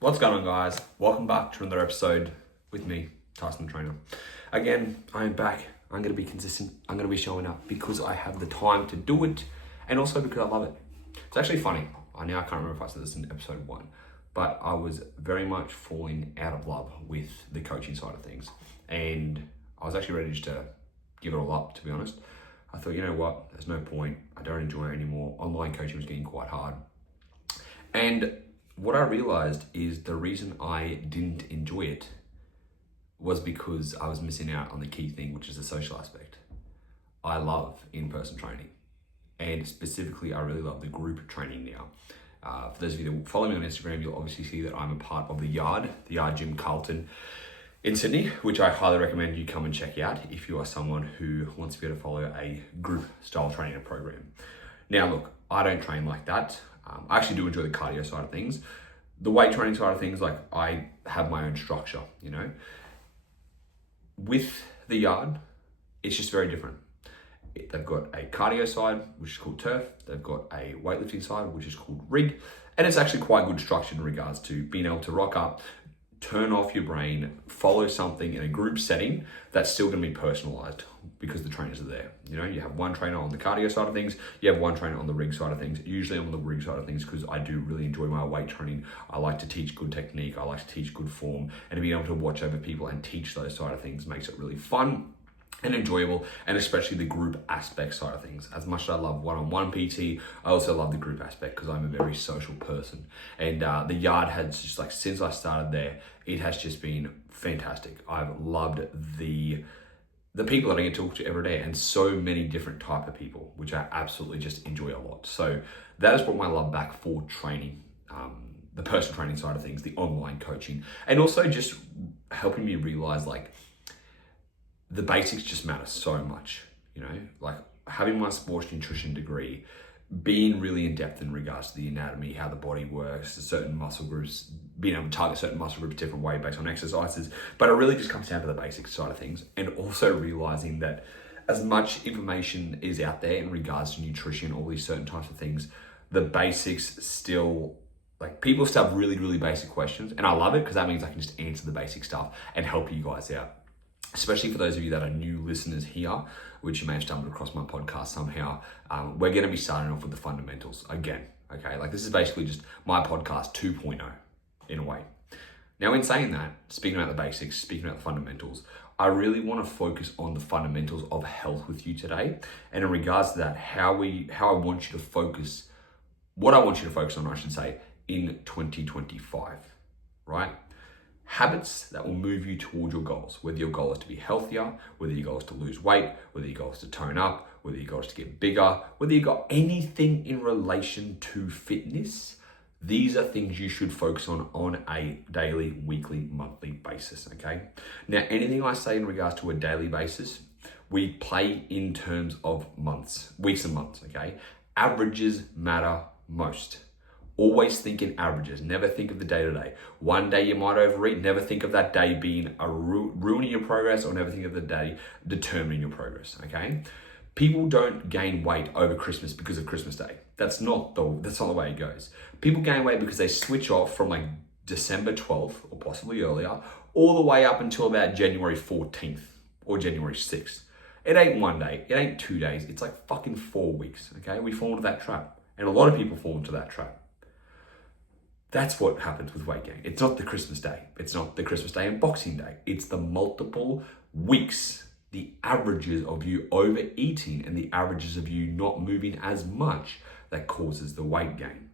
What's going on, guys? Welcome back to another episode with me, Tyson the Trainer. Again, I'm back. I'm going to be consistent. I'm going to be showing up because I have the time to do it and also because I love it. It's actually funny. I can't remember if I said this in episode 1, but I was very much falling out of love with the coaching side of things. And I was actually ready just to give it all up, to be honest. I thought, you know what? There's no point. I don't enjoy it anymore. Online coaching was getting quite hard. And what I realized is the reason I didn't enjoy it was because I was missing out on the key thing, which is the social aspect. I love in-person training, and specifically, I really love the group training now. For those of you that follow me on Instagram, you'll obviously see that I'm a part of the Yard Gym Carlton in Sydney, which I highly recommend you come and check out if you are someone who wants to be able to follow a group style training program. Now, look, I don't train like that. I actually do enjoy the cardio side of things. The weight training side of things, like I have my own structure, you know. With the Yard, it's just very different. They've got a cardio side, which is called turf. They've got a weightlifting side, which is called rig. And it's actually quite good structure in regards to being able to rock up, turn off your brain, follow something in a group setting that's still going to be personalized because the trainers are there. You know, you have one trainer on the cardio side of things, you have one trainer on the rig side of things. Usually I'm on the rig side of things because I do really enjoy my weight training. I like to teach good technique, I like to teach good form, and being able to watch over people and teach those side of things makes it really fun and enjoyable, and especially the group aspect side of things. As much as I love one-on-one PT, I also love the group aspect because I'm a very social person. And the Yard has just, like, since I started there, it has just been fantastic. I've loved the people that I get to talk to every day, and so many different type of people, which I absolutely just enjoy a lot. So that has brought my love back for training, the personal training side of things, the online coaching, and also just helping me realize, like, the basics just matter so much, you know, like having my sports nutrition degree, being really in depth in regards to the anatomy, how the body works, certain muscle groups, being able to target certain muscle groups a different way based on exercises. But it really just comes down to the basics side of things, and also realizing that as much information is out there in regards to nutrition, all these certain types of things, the basics still, like, people still have really, really basic questions. And I love it because that means I can just answer the basic stuff and help you guys out. Especially for those of you that are new listeners here, which you may have stumbled across my podcast somehow, we're going to be starting off with the fundamentals again, okay? Like, this is basically just my podcast 2.0 in a way. Now, in saying that, speaking about the basics, speaking about the fundamentals, I really want to focus on the fundamentals of health with you today. And in regards to that, how I want you to focus, what I want you to focus on, I should say, in 2025, right? Habits that will move you towards your goals, whether your goal is to be healthier, whether your goal is to lose weight, whether your goal is to tone up, whether your goal is to get bigger, whether you got anything in relation to fitness. These are things you should focus on a daily, weekly, monthly basis, okay? Now, anything I say in regards to a daily basis, we play in terms of months, weeks and months, okay? Averages matter most. Always think in averages. Never think of the day-to-day. One day you might overeat. Never think of that day being ruining your progress, or never think of the day determining your progress, okay? People don't gain weight over Christmas because of Christmas Day. That's not the way it goes. People gain weight because they switch off from, like, December 12th or possibly earlier all the way up until about January 14th or January 6th. It ain't one day. It ain't 2 days. It's like fucking 4 weeks, okay? We fall into that trap. And a lot of people fall into that trap. That's what happens with weight gain. It's not the Christmas Day. It's not the Christmas Day and Boxing Day. It's the multiple weeks, the averages of you overeating and the averages of you not moving as much that causes the weight gain.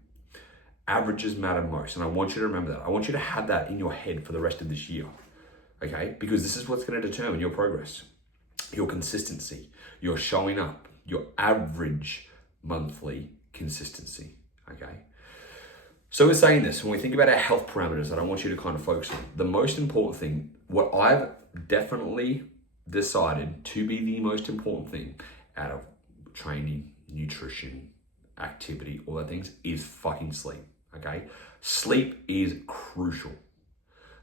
Averages matter most. And I want you to remember that. I want you to have that in your head for the rest of this year, okay? Because this is what's going to determine your progress, your consistency, your showing up, your average monthly consistency, okay? So we're saying this, when we think about our health parameters that I want you to kind of focus on, the most important thing, what I've definitely decided to be the most important thing out of training, nutrition, activity, all that things, is fucking sleep, okay? Sleep is crucial.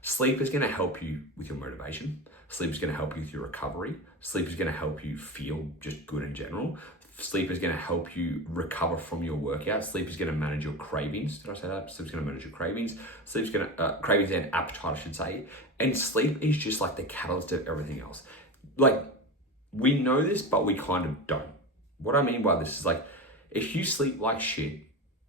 Sleep is going to help you with your motivation. Sleep is going to help you with your recovery. Sleep is going to help you feel just good in general. Sleep is going to help you recover from your workout. Sleep is going to manage your cravings. Did I say that? Sleep's going to manage your cravings. Sleep's going to, cravings and appetite, I should say. And sleep is just like the catalyst of everything else. Like, we know this, but we kind of don't. What I mean by this is like, if you sleep like shit,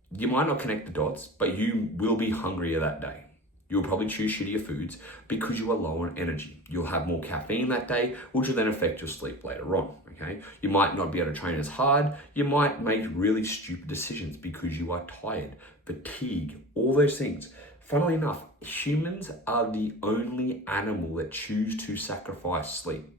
you might not connect the dots, but you will be hungrier that day. You'll probably choose shittier foods because you are low on energy. You'll have more caffeine that day, which will then affect your sleep later on, okay? You might not be able to train as hard. You might make really stupid decisions because you are tired, fatigue, all those things. Funnily enough, humans are the only animal that choose to sacrifice sleep.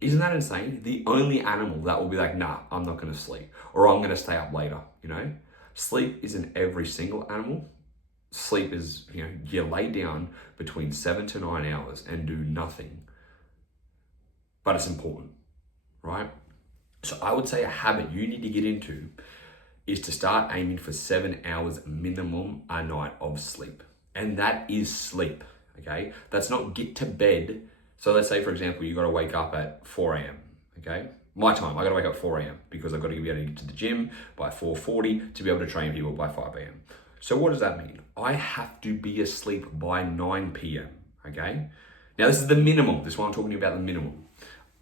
Isn't that insane? The only animal that will be like, nah, I'm not gonna sleep, or I'm gonna stay up later, you know? Sleep is in every single animal. Sleep is, you lay down between 7 to 9 hours and do nothing. But it's important, right? So I would say a habit you need to get into is to start aiming for 7 hours minimum a night of sleep. And that is sleep, okay? That's not get to bed. So let's say, for example, you got to wake up at 4 a.m., okay? My time, I got to wake up at 4 a.m. because I've got to be able to get to the gym by 4:40 to be able to train people by 5 a.m. So what does that mean? I have to be asleep by 9 p.m., okay? Now this is the minimum. This is what I'm talking about, the minimum.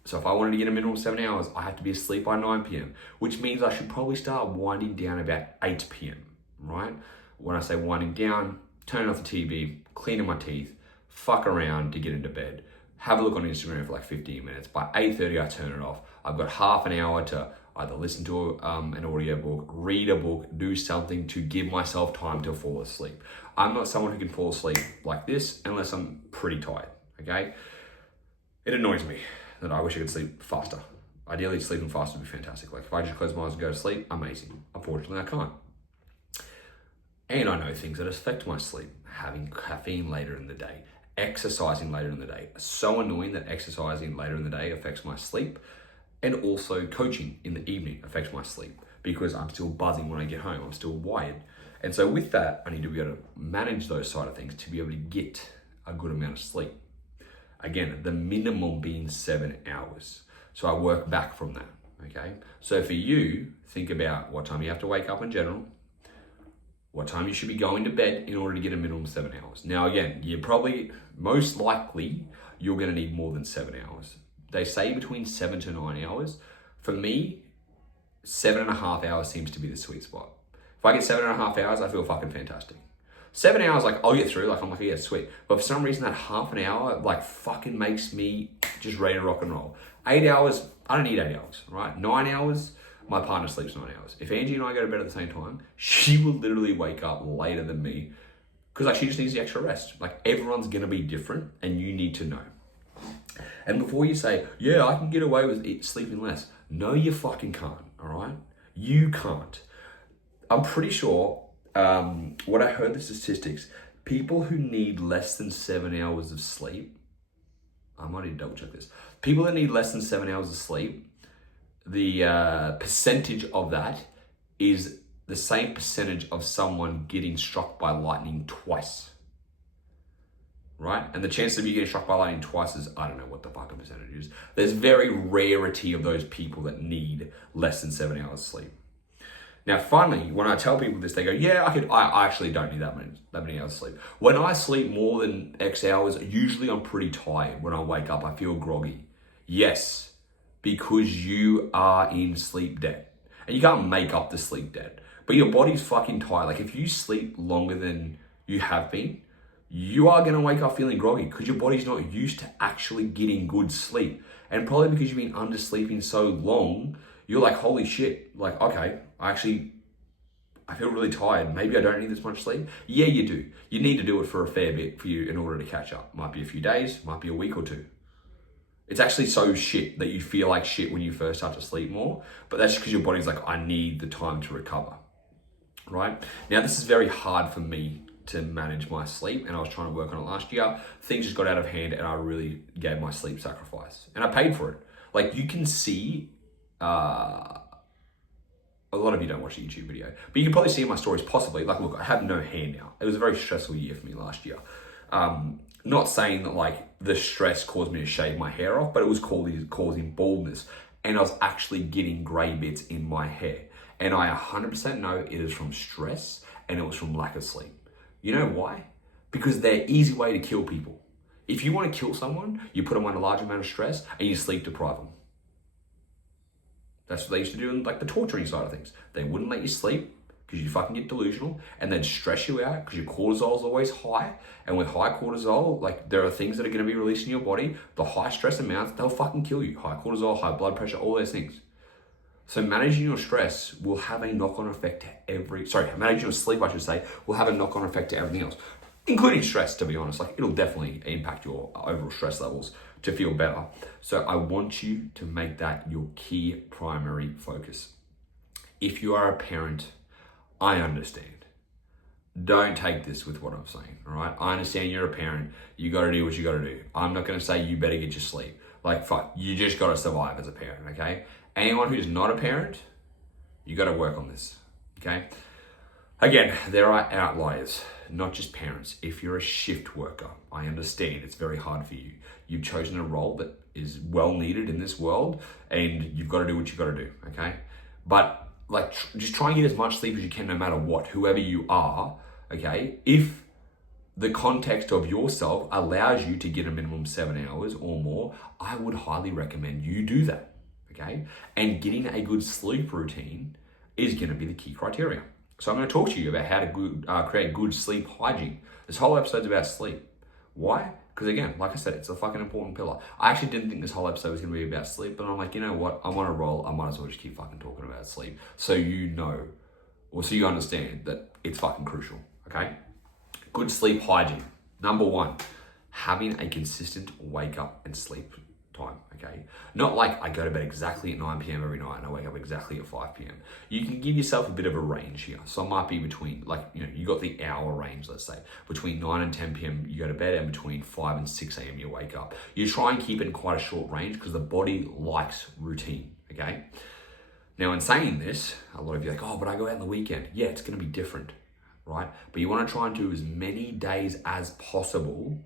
So if I wanted to get a minimum of 7 hours, I have to be asleep by 9 p.m., which means I should probably start winding down about 8 p.m., right? When I say winding down, turning off the TV, cleaning my teeth, fuck around to get into bed, have a look on Instagram for like 15 minutes. By 8:30, I turn it off. I've got half an hour to either listen to an audiobook, read a book, do something to give myself time to fall asleep. I'm not someone who can fall asleep like this unless I'm pretty tired, okay? It annoys me that I wish I could sleep faster. Ideally, sleeping faster would be fantastic. Like if I just close my eyes and go to sleep, amazing. Unfortunately, I can't. And I know things that affect my sleep. Having caffeine later in the day, exercising later in the day. So annoying that exercising later in the day affects my sleep. And also coaching in the evening affects my sleep because I'm still buzzing when I get home. I'm still wired. And so with that, I need to be able to manage those side of things to be able to get a good amount of sleep. Again, the minimum being 7 hours. So I work back from that, okay? So for you, think about what time you have to wake up in general, what time you should be going to bed in order to get a minimum of 7 hours. Now again, you're probably, most likely, you're gonna need more than 7 hours. They say between 7 to 9 hours. For me, 7.5 hours seems to be the sweet spot. If I get 7.5 hours, I feel fucking fantastic. 7 hours, like I'll get through, like I'm like, yeah, sweet. But for some reason that half an hour, like fucking makes me just ready to rock and roll. 8 hours, I don't need 8 hours, right? 9 hours, my partner sleeps 9 hours. If Angie and I go to bed at the same time, she will literally wake up later than me because like she just needs the extra rest. Like everyone's gonna be different and you need to know. And before you say, yeah, I can get away with sleeping less. No, you fucking can't, all right? You can't. I'm pretty sure, what I heard the statistics, people who need less than 7 hours of sleep, I might need to double check this. People that need less than 7 hours of sleep, the percentage of that is the same percentage of someone getting struck by lightning twice. Right? And the chance of you getting struck by lightning twice is, I don't know what the fucking percentage is. There's very rarity of those people that need less than 7 hours sleep. Now, finally, when I tell people this, they go, yeah, I actually don't need that many hours sleep. When I sleep more than X hours, usually I'm pretty tired. When I wake up, I feel groggy. Yes, because you are in sleep debt. And you can't make up the sleep debt. But your body's fucking tired. Like if you sleep longer than you have been, you are going to wake up feeling groggy because your body's not used to actually getting good sleep. And probably because you've been undersleeping so long, you're like, holy shit, like, okay, I feel really tired. Maybe I don't need this much sleep. Yeah, you do. You need to do it for a fair bit for you in order to catch up. Might be a few days, might be a week or two. It's actually so shit that you feel like shit when you first start to sleep more, but that's just because your body's like, I need the time to recover, right? Now, this is very hard for me to manage my sleep, and I was trying to work on it last year. Things just got out of hand and I really gave my sleep sacrifice and I paid for it. Like you can see, a lot of you don't watch the YouTube video, but you can probably see in my stories possibly, like, look, I have no hair now. It was a very stressful year for me last year. Not saying that like the stress caused me to shave my hair off, but it was causing baldness and I was actually getting grey bits in my hair. And I 100% know it is from stress and it was from lack of sleep. You know why? Because they're easy way to kill people. If you want to kill someone, you put them on a large amount of stress and you sleep deprive them. That's what they used to do in like the torturing side of things. They wouldn't let you sleep because you fucking get delusional, and then stress you out because your cortisol is always high. And with high cortisol, like there are things that are going to be released in your body. The high stress amounts, they'll fucking kill you. High cortisol, high blood pressure, all those things. So managing your stress will have a knock-on effect to managing your sleep, I should say, will have a knock-on effect to everything else, including stress, to be honest. Like it'll definitely impact your overall stress levels to feel better. So I want you to make that your key primary focus. If you are a parent, I understand. Don't take this with what I'm saying, all right? I understand you're a parent. You got to do what you got to do. I'm not going to say you better get your sleep. Like, fuck, you just got to survive as a parent, okay? Anyone who's not a parent, you got to work on this, okay? Again, there are outliers, not just parents. If you're a shift worker, I understand it's very hard for you. You've chosen a role that is well needed in this world, and you've got to do what you got to do, okay? But like, just try and get as much sleep as you can, no matter what, whoever you are, okay? If the context of yourself allows you to get a minimum 7 hours or more, I would highly recommend you do that, okay? And getting a good sleep routine is gonna be the key criteria. So I'm gonna talk to you about how to create good sleep hygiene. This whole episode's about sleep. Why? Because again, like I said, it's a fucking important pillar. I actually didn't think this whole episode was gonna be about sleep, but I'm like, you know what? I'm on a roll. I might as well just keep fucking talking about sleep. So you know, or so you understand that it's fucking crucial, okay? Good sleep hygiene. Number one, having a consistent wake up and sleep time, okay? Not like I go to bed exactly at 9 p.m. every night and I wake up exactly at 5 p.m. You can give yourself a bit of a range here. So it might be between, like, you know, you got the hour range, let's say. Between 9 and 10 p.m. you go to bed, and between 5 and 6 a.m. you wake up. You try and keep it in quite a short range because the body likes routine, okay? Now, in saying this, a lot of you are like, oh, but I go out on the weekend. Yeah, it's going to be different, right? But you want to try and do as many days as possible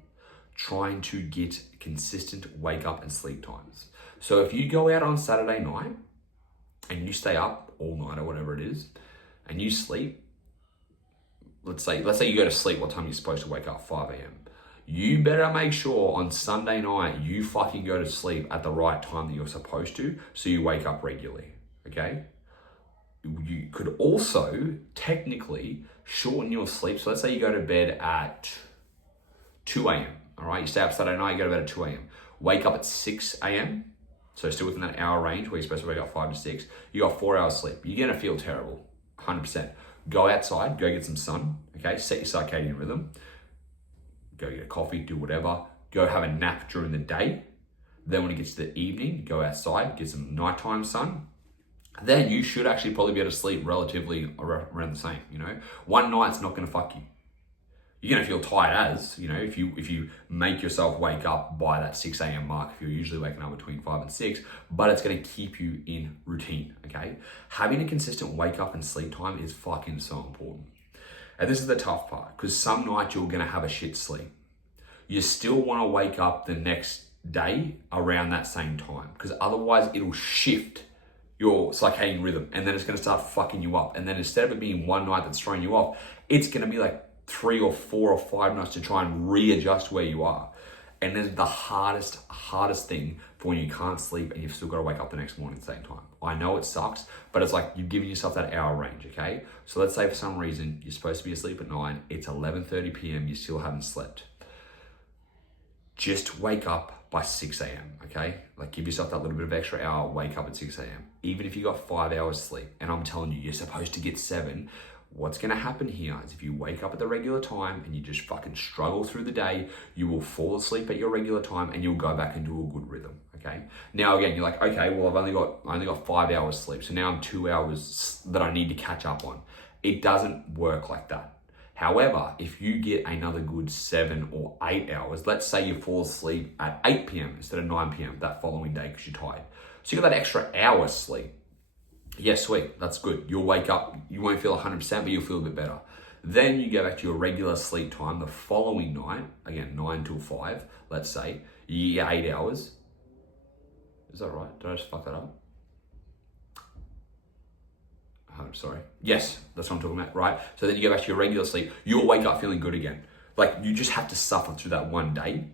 trying to get consistent wake up and sleep times. So if you go out on Saturday night and you stay up all night or whatever it is, and you sleep, let's say you go to sleep what time you're supposed to wake up, 5 a.m. You better make sure on Sunday night you fucking go to sleep at the right time that you're supposed to, so you wake up regularly, okay? You could also technically shorten your sleep. So let's say you go to bed at 2 a.m. All right, you stay up Saturday night, you go to bed at 2 a.m. Wake up at 6 a.m. So still within that hour range where you're supposed to wake up 5 to 6. You got 4 hours sleep. You're gonna feel terrible, 100%. Go outside, go get some sun, okay? Set your circadian rhythm. Go get a coffee, do whatever. Go have a nap during the day. Then when it gets to the evening, go outside, get some nighttime sun. Then you should actually probably be able to sleep relatively around the same, you know? One night's not gonna fuck you. You're gonna feel tired as, you know, if you make yourself wake up by that 6 a.m. mark, if you're usually waking up between 5 and 6, but it's gonna keep you in routine, okay? Having a consistent wake up and sleep time is fucking so important. And this is the tough part, because some nights you're gonna have a shit sleep. You still wanna wake up the next day around that same time, because otherwise it'll shift your circadian rhythm, and then it's gonna start fucking you up. And then instead of it being one night that's throwing you off, it's gonna be like 3 or 4 or 5 nights to try and readjust where you are. And then the hardest thing for when you can't sleep and you've still got to wake up the next morning at the same time. I know it sucks, but it's like you're giving yourself that hour range, okay? So let's say for some reason you're supposed to be asleep at 9, it's 11:30 p.m, you still haven't slept. Just wake up by 6 a.m, okay? Like give yourself that little bit of extra hour, wake up at 6 a.m. Even if you got 5 hours sleep, and I'm telling you, you're supposed to get 7, what's gonna happen here is if you wake up at the regular time and you just fucking struggle through the day, you will fall asleep at your regular time and you'll go back into a good rhythm, okay? Now again, you're like, okay, well I've only got 5 hours sleep, so now I'm 2 hours that I need to catch up on. It doesn't work like that. However, if you get another good 7 or 8 hours, let's say you fall asleep at 8 p.m. instead of 9 p.m. that following day because you're tired. So you got that extra hour sleep. Yeah, sweet, that's good. You'll wake up, you won't feel 100%, but you'll feel a bit better. Then you go back to your regular sleep time the following night, again, 9 till 5, let's say, you get 8 hours. Is that right? Did I just fuck that up? Oh, sorry. Yes, that's what I'm talking about, right? So then you go back to your regular sleep, you'll wake up feeling good again. Like, you just have to suffer through that one day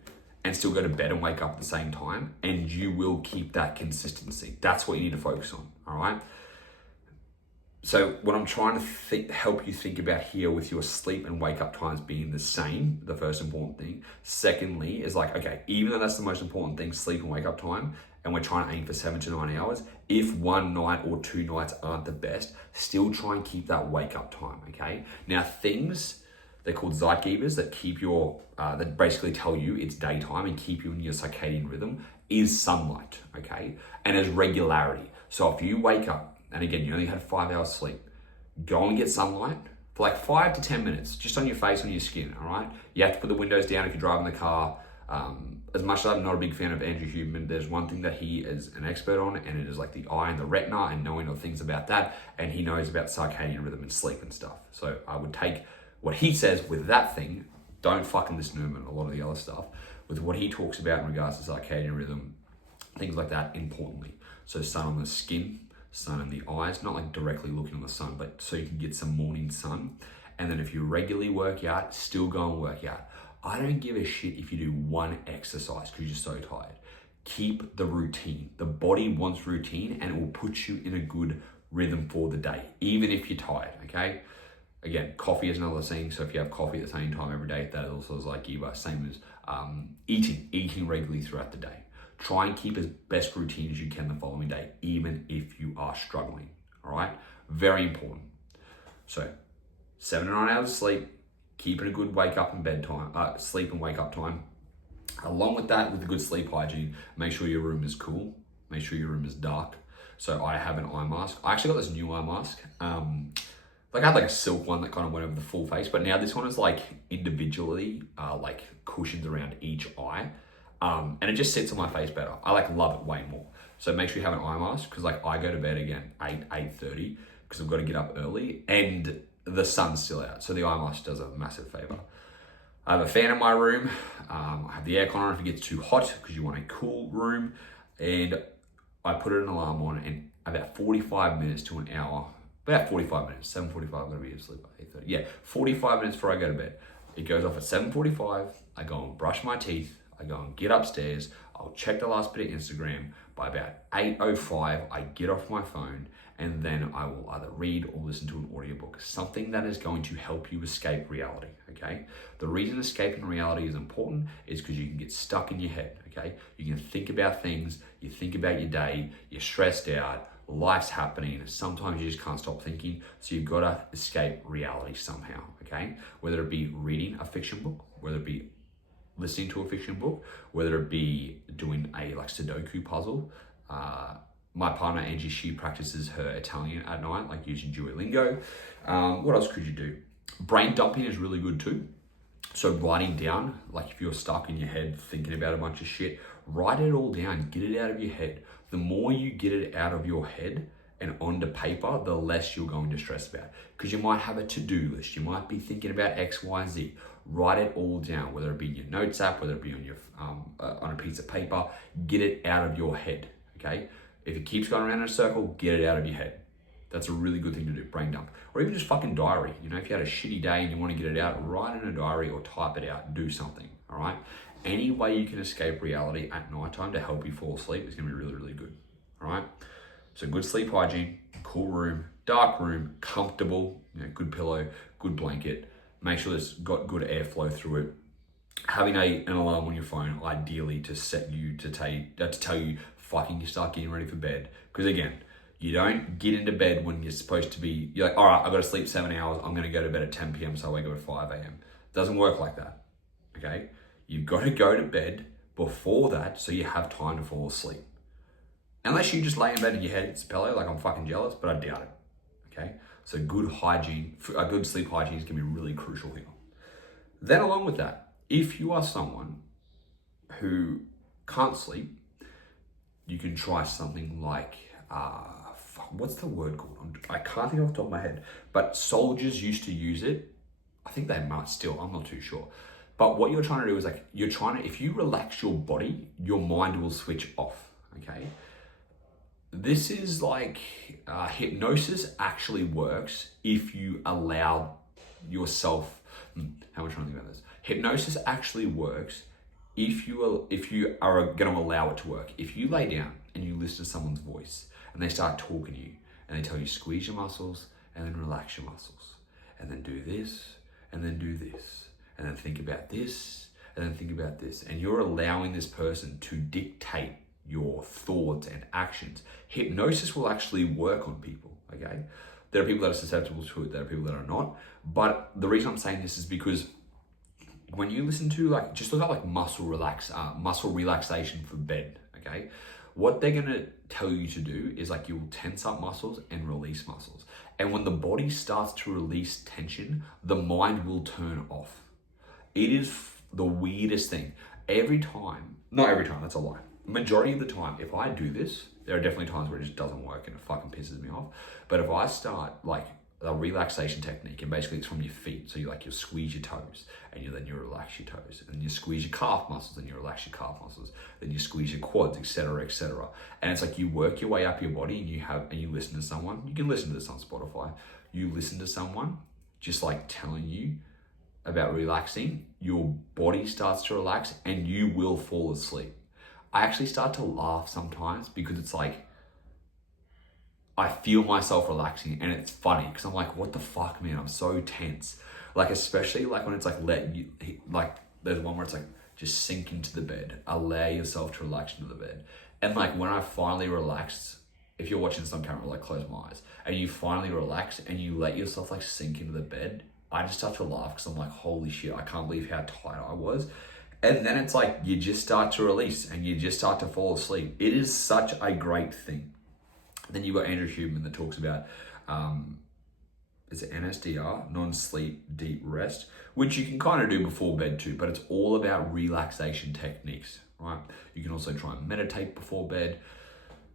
and still go to bed and wake up at the same time, and you will keep that consistency. That's what you need to focus on, all right? So what I'm trying to help you think about here with your sleep and wake up times being the same, the first important thing. Secondly is like, okay, even though that's the most important thing, sleep and wake up time, and we're trying to aim for 7 to 9 hours, if one night or 2 nights aren't the best, still try and keep that wake up time, okay? Now things, they're called zeitgebers, that keep your, that basically tell you it's daytime and keep you in your circadian rhythm, is sunlight, okay? And as regularity. So if you wake up, and again, you only had 5 hours sleep, go and get sunlight for like 5 to 10 minutes, just on your face, on your skin, all right? You have to put the windows down if you're driving the car. As much as I'm not a big fan of Andrew Huberman, there's one thing that he is an expert on, and it is like the eye and the retina and knowing all things about that, and he knows about circadian rhythm and sleep and stuff. So I would take what he says with that thing, don't fucking listen to him and a lot of the other stuff, with what he talks about in regards to circadian rhythm, things like that, importantly. So sun on the skin, sun in the eyes, not like directly looking on the sun, but so you can get some morning sun. And then if you regularly work out, still go and work out. I don't give a shit if you do one exercise because you're so tired. Keep the routine. The body wants routine, and it will put you in a good rhythm for the day, even if you're tired, okay? Again, coffee is another thing. So if you have coffee at the same time every day, that also is like Giba, same as eating regularly throughout the day. Try and keep as best routine as you can the following day, even if you are struggling, all right? Very important. So 7 to 9 hours of sleep, keeping a good wake up and bedtime, sleep and wake up time. Along with that, with a good sleep hygiene, make sure your room is cool, make sure your room is dark. So I have an eye mask. I actually got this new eye mask. Like I had like a silk one that kind of went over the full face, but now this one is like individually like cushions around each eye. And it just sits on my face better. I like love it way more. So make sure you have an eye mask, because like I go to bed again 8:30 because I've got to get up early and the sun's still out. So the eye mask does a massive favor. I have a fan in my room. I have the aircon on if it gets too hot because you want a cool room. And I put an alarm on, and about 45 minutes to an hour, about 45 minutes, 7:45, I'm going to be asleep by 8:30. Yeah, 45 minutes before I go to bed. It goes off at 7:45. I go and brush my teeth. I go and get upstairs. I'll check the last bit of Instagram. By about 8:05, I get off my phone, and then I will either read or listen to an audiobook, something that is going to help you escape reality, okay? The reason escaping reality is important is because you can get stuck in your head, okay? You can think about things, you think about your day, you're stressed out, life's happening, sometimes you just can't stop thinking, so you've got to escape reality somehow, okay? Whether it be reading a fiction book, whether it be listening to a fiction book, whether it be doing a like Sudoku puzzle. My partner Angie, she practices her Italian at night, like using Duolingo. What else could you do? Brain dumping is really good too. So writing down, like if you're stuck in your head thinking about a bunch of shit, write it all down, get it out of your head. The more you get it out of your head and onto paper, the less you're going to stress about. Because you might have a to-do list, you might be thinking about X, Y, Z. Write it all down, whether it be in your notes app, whether it be on your on a piece of paper. Get it out of your head, okay? If it keeps going around in a circle, get it out of your head. That's a really good thing to do, brain dump. Or even just fucking diary. You know, if you had a shitty day and you want to get it out, write in a diary or type it out, do something, all right? Any way you can escape reality at nighttime to help you fall asleep is gonna be really, really good, all right? So good sleep hygiene, cool room, dark room, comfortable, you know, good pillow, good blanket. Make sure it's got good airflow through it. Having an alarm on your phone, ideally to set you to tell you fucking you start getting ready for bed. Because again, you don't get into bed when you're supposed to be, you're like, all right, I've got to sleep 7 hours. I'm going to go to bed at 10 p.m. so I wake up at 5 a.m. Doesn't work like that, okay? You've got to go to bed before that so you have time to fall asleep. Unless you just lay in bed in your head, it's a pillow, like I'm fucking jealous, but I doubt it, okay? So good hygiene, a good sleep hygiene is gonna be really crucial here. Then along with that, if you are someone who can't sleep, you can try something like, what's the word called? I can't think off the top of my head, but soldiers used to use it. I think they might still, I'm not too sure. But what you're trying to do is like, if you relax your body, your mind will switch off, okay? this is like hypnosis actually works if you allow yourself. How am I trying to think about this? Hypnosis actually works if you are going to allow it to work. If you lay down and you listen to someone's voice and they start talking to you and they tell you squeeze your muscles and then relax your muscles and then do this and then do this and then think about this and then think about this, and you're allowing this person to dictate your thoughts and actions, hypnosis will actually work on people, okay? There are people that are susceptible to it, there are people that are not. But the reason I'm saying this is because when you listen to just look at muscle relaxation for bed, okay? What they're gonna tell you to do is you will tense up muscles and release muscles. And when the body starts to release tension, the mind will turn off. It is the weirdest thing. Not every time, that's a lie. Majority of the time, if I do this, there are definitely times where it just doesn't work and it fucking pisses me off. But if I start a relaxation technique, and basically it's from your feet, so you squeeze your toes, and then you relax your toes, and you squeeze your calf muscles, and you relax your calf muscles, then you squeeze your quads, etc., etc. And it's you work your way up your body, and you listen to someone. You can listen to this on Spotify. You listen to someone just telling you about relaxing, your body starts to relax, and you will fall asleep. I actually start to laugh sometimes because it's I feel myself relaxing, and it's funny because I'm what the fuck, man? I'm so tense. Especially when it's there's one where it's just sink into the bed, allow yourself to relax into the bed. And when I finally relaxed, if you're watching this on camera, close my eyes, and you finally relax and you let yourself sink into the bed, I just start to laugh because I'm holy shit, I can't believe how tired I was. And then it's you just start to release and you just start to fall asleep. It is such a great thing. Then you've got Andrew Huberman that talks about, is it NSDR, non-sleep deep rest, which you can kind of do before bed too, but it's all about relaxation techniques, right? You can also try and meditate before bed.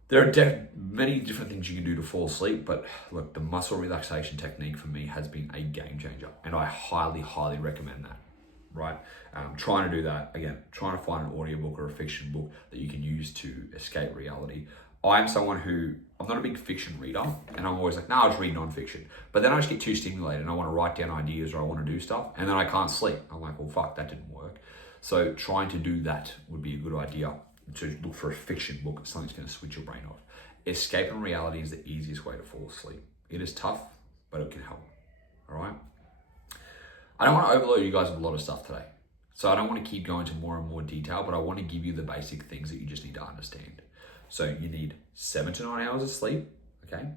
There are many different things you can do to fall asleep, but look, the muscle relaxation technique for me has been a game changer, and I highly, highly recommend that, right? Trying to do that, again, trying to find an audiobook or a fiction book that you can use to escape reality. I'm someone who, I'm not a big fiction reader, and I'm always I'll just read nonfiction. But then I just get too stimulated and I want to write down ideas or I want to do stuff, and then I can't sleep. I'm well, fuck, that didn't work. So trying to do that would be a good idea, to look for a fiction book, something that's going to switch your brain off. Escaping reality is the easiest way to fall asleep. It is tough, but it can help, all right? I don't want to overload you guys with a lot of stuff today. So I don't want to keep going to more and more detail, but I want to give you the basic things that you just need to understand. So you need 7 to 9 hours of sleep, okay?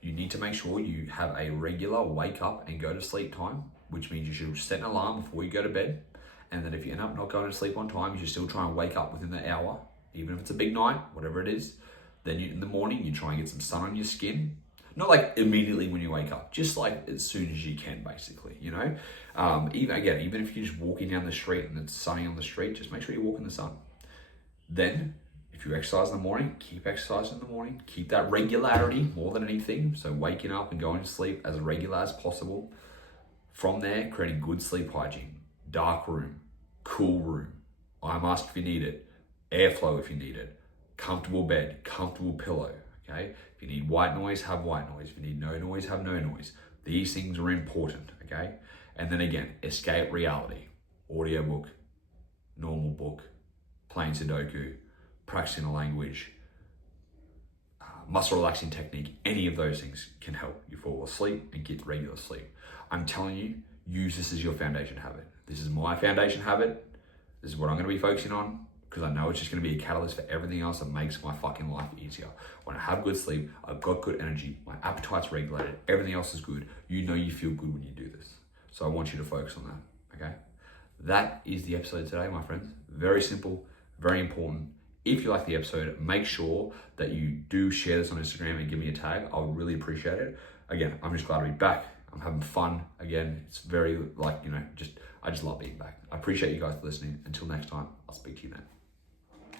You need to make sure you have a regular wake up and go to sleep time, which means you should set an alarm before you go to bed. And then if you end up not going to sleep on time, you should still try and wake up within the hour, even if it's a big night, whatever it is. Then in the morning, you try and get some sun on your skin. Not immediately when you wake up, just as soon as you can, basically, you know? Even if you're just walking down the street and it's sunny on the street, just make sure you walk in the sun. Then, if you exercise in the morning, keep exercising in the morning. Keep that regularity more than anything. So waking up and going to sleep as regular as possible. From there, creating good sleep hygiene. Dark room, cool room, eye mask if you need it, airflow if you need it, comfortable bed, comfortable pillow, okay? If you need white noise, have white noise. If you need no noise, have no noise. These things are important, okay? And then again, escape reality. Audiobook, normal book, playing Sudoku, practicing a language, muscle relaxing technique, any of those things can help you fall asleep and get regular sleep. I'm telling you, use this as your foundation habit. This is my foundation habit. This is what I'm going to be focusing on, because I know it's just going to be a catalyst for everything else that makes my fucking life easier. When I have good sleep, I've got good energy, my appetite's regulated, everything else is good. You know you feel good when you do this. So I want you to focus on that, okay? That is the episode today, my friends. Very simple, very important. If you like the episode, make sure that you do share this on Instagram and give me a tag. I would really appreciate it. Again, I'm just glad to be back. I'm having fun again. It's very I just love being back. I appreciate you guys for listening. Until next time, I'll speak to you then.